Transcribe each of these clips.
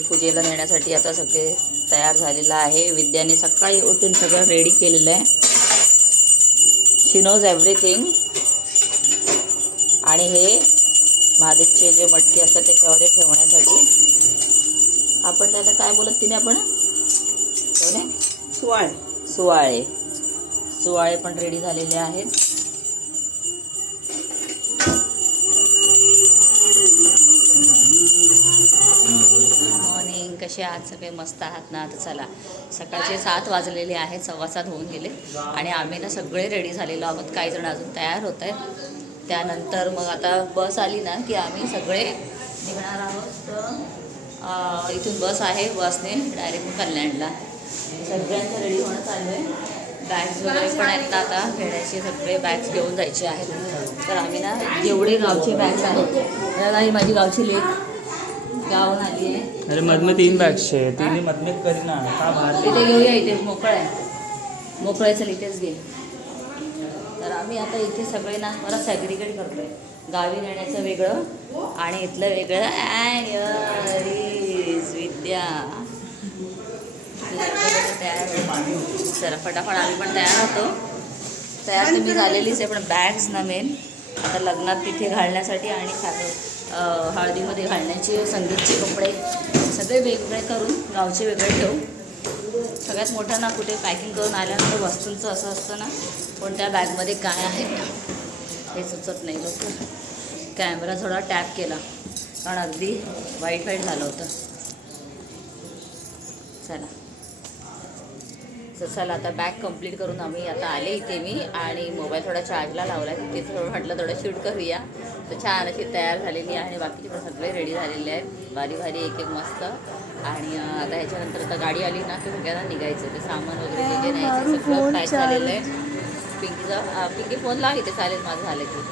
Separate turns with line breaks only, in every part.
पूजेला नेण्यासाठी आता सगळे तयार झालेलं आहे. विद्याने सकाळी उठून सगळं रेडी केलेलं आहे. शी नोज एव्हरीथिंग आणि हे महादेवचे जे मटके असतात त्याच्यामध्ये ठेवण्यासाठी. आपण त्याला काय बोलत तिने आपण?
सुवाळ.
सुवाळे. सुवाळे पण रेडी झालेले आहेत. कसे आहात सगळे मस्त आहात ना? आता चला सकाळचे सात वाजलेले आहेत सव्वा सात होऊन गेले. आणि आम्ही ना सगळे रेडी झालेलो आहोत. काही जण अजून तयार होत आहेत. त्यानंतर मग आता बस आली ना की आम्ही सगळे निघणार आहोत. इथून बस आहे बसने डायरेक्ट कल्याणला. सगळ्यांचं रेडी होणं चालू आहे. बॅग्स वगैरे पण आहेत आता. घेण्याचे सगळे बॅग्स घेऊन जायचे आहेत. तर आम्ही ना जेवढे गावचे बॅग्स आहेत नाही माझी गावची लेख गावून आली आहे.
अरे मध में तीन बैग्स छे तीन मध में करीना का बाहर
इथे घेऊया इथे मोकळं आहे. मोकळं आहे चल इथेच घे. तर आम्ही आता इथे सगळे ना बरं सॅग्रिगेट करतोय. गावी नेण्याचं वेगळं आणि इथलं वेगळं. ॲनियरीज विद्या. तयार फटाफट आम्ही पण तयार होतो. तयार तर मी झालेलीच आहे पण बॅग्स ना मेन आता लग्नात तिथे घालण्यासाठी आणि खाते. हळदीमध्ये घालण्याचे संगीतचे कपडे सगळे वेगवेगळे करून गावचे वेगळे ठेवू. सगळ्यात मोठं ना कुठे पॅकिंग करून आल्यानंतर वस्तूंचं असं असतं ना कोणत्या बॅगमध्ये काय आहे हे सुचत नाही लोक. कॅमेरा थोडा टॅप केला कारण अगदी वाईट वाईट झालं होतं. चला. तर चला आता बॅग कंप्लीट करून आम्ही आता आले इथे मी आणि मोबाईल थोडा चार्जला लावला आहे तिथे थोडं म्हटलं थोडं शूट करूया. तर छान अशी तयार झालेली आहे आणि बाकीचे पण सगळे रेडी झालेले आहेत. भारी भारी एक एक मस्त. आणि आता ह्याच्यानंतर आता गाडी आली ना की सगळ्यांना निघायचं ते सामान वगैरे जे जे न्यायचं सगळं पॅक झालेलं आहे. पिंकीचा पिंकी फोन लाव इथे चालेल माझं झालं की.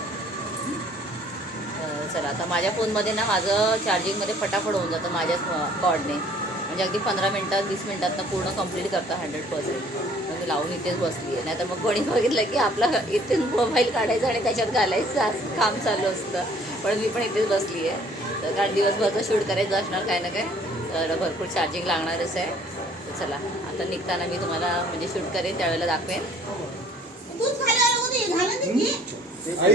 चला आता माझ्या फोनमध्ये ना माझं चार्जिंगमध्ये फटाफट होऊन जातं माझ्याच कॉडने म्हणजे अगदी पंधरा मिनटात वीस मिनटात ना पूर्ण कंप्लीट करतं हंड्रेड पर्सेंट मी लावून इथेच बसली आहे नाही तर मग कोणी बघितलं की आपला इथे मोबाईल काढायचा आणि त्याच्यात घालायचं असं काम चालू असतं. पण मी पण इथेच बसली आहे तर कारण दिवसभरचं शूट करायचं असणार काय ना काय तर भरपूर चार्जिंग लागणारच आहे. तर चला आता निघताना मी तुम्हाला म्हणजे शूट करेन त्यावेळेला दाखवेन.
आई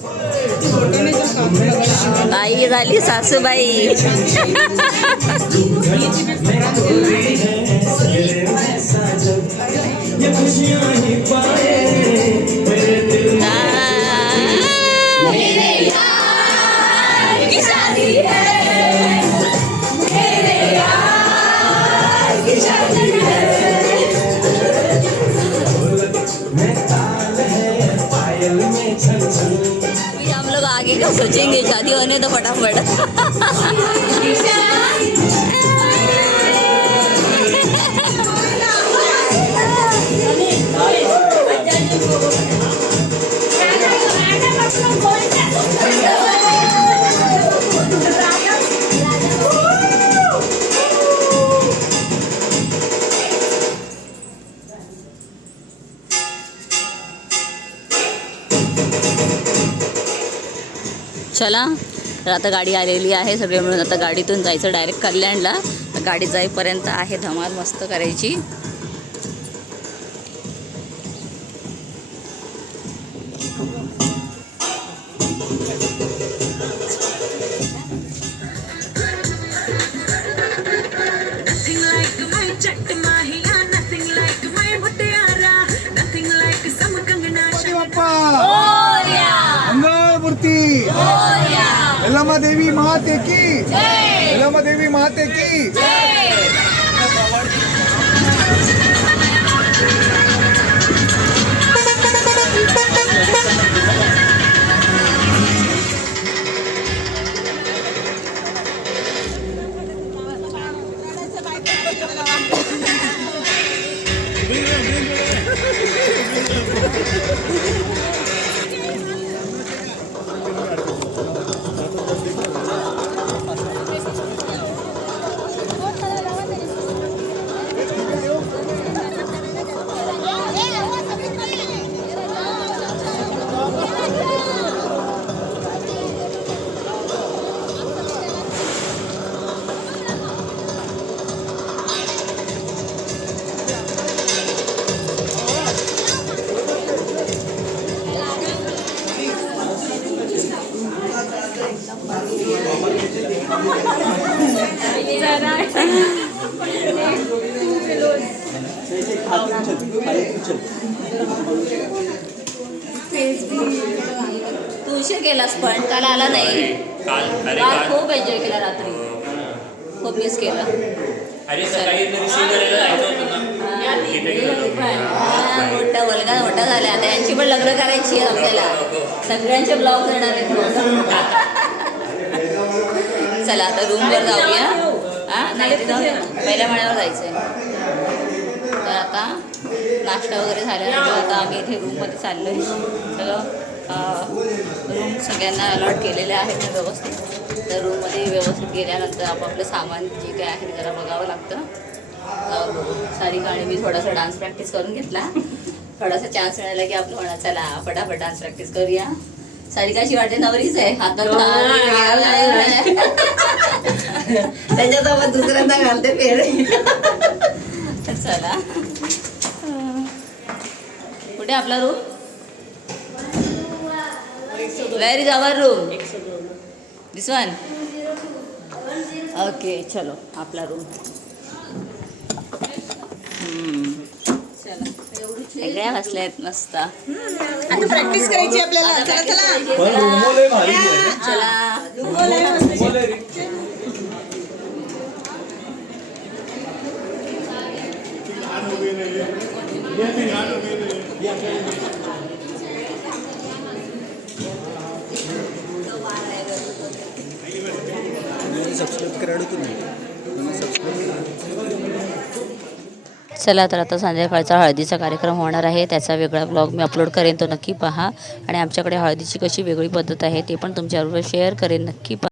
स्पीकर काढा
झाली सासूबाई. सोचेंगे शादी होने तो फटाफट। चला तर आता गाडी आलेली आहे सगळे मिळून. आता गाडीतून जायचं डायरेक्ट कल्याणला. तर गाडीत जाईपर्यंत आहे धमाल मस्त करायची.
देवी माते की। देवी माते की।
तू उशीर केलास पण काल आला नाही.
काल अरे
काल
काल.
खूप एन्जॉय केला रात्री. खूप मिस केला. हा, मोठा मुलगा मोठा झाला. आता यांची पण लग्न करायची आहे आपल्याला. सगळ्यांचे ब्लाऊज येणार आहेत. चला आता रूमवर जाऊया. हा नाही तिथं पहिल्या माळ्यावर जायचंय. तर आता नाश्ता वगैरे झाल्यानंतर आता आम्ही इथे रूममध्ये चाललोय. सगळं रूम सगळ्यांना अलॉट केलेले आहेत व्यवस्थित. तर रूममध्ये व्यवस्थित गेल्यानंतर आपापलं सामान जे काय आहे जरा बघावं लागतं. जाऊ बघू सारिका आणि मी थोडासा डान्स प्रॅक्टिस करून घेतला. थोडासा चान्स मिळाला की आपलं म्हणा चला फटाफट डान्स प्रॅक्टिस करूया. सारिकाची वाटे नवरीच आहे. हातात. त्याच्यासोबत दुसऱ्यांदा घालते पेर चला. कुठे आपला room where is our room this one okay चलो आपला रूम वेगळ्या बसल्या आहेत मस्त
आता प्रॅक्टिस करायची आपल्याला. चला चला.
पण रूमो लय भारी आहे.
चला
रूमो लय रि-
चला तर आता संध्याकाळचा हळदीचा कार्यक्रम होणार आहे. त्याचा वेगळा ब्लॉग मी अपलोड करेन तो नक्की पहा. आणि आमच्याकडे हळदीची कशी वेगळी पद्धत आहे ते पण तुमच्याबरोबर शेअर करेन. नक्की पहा.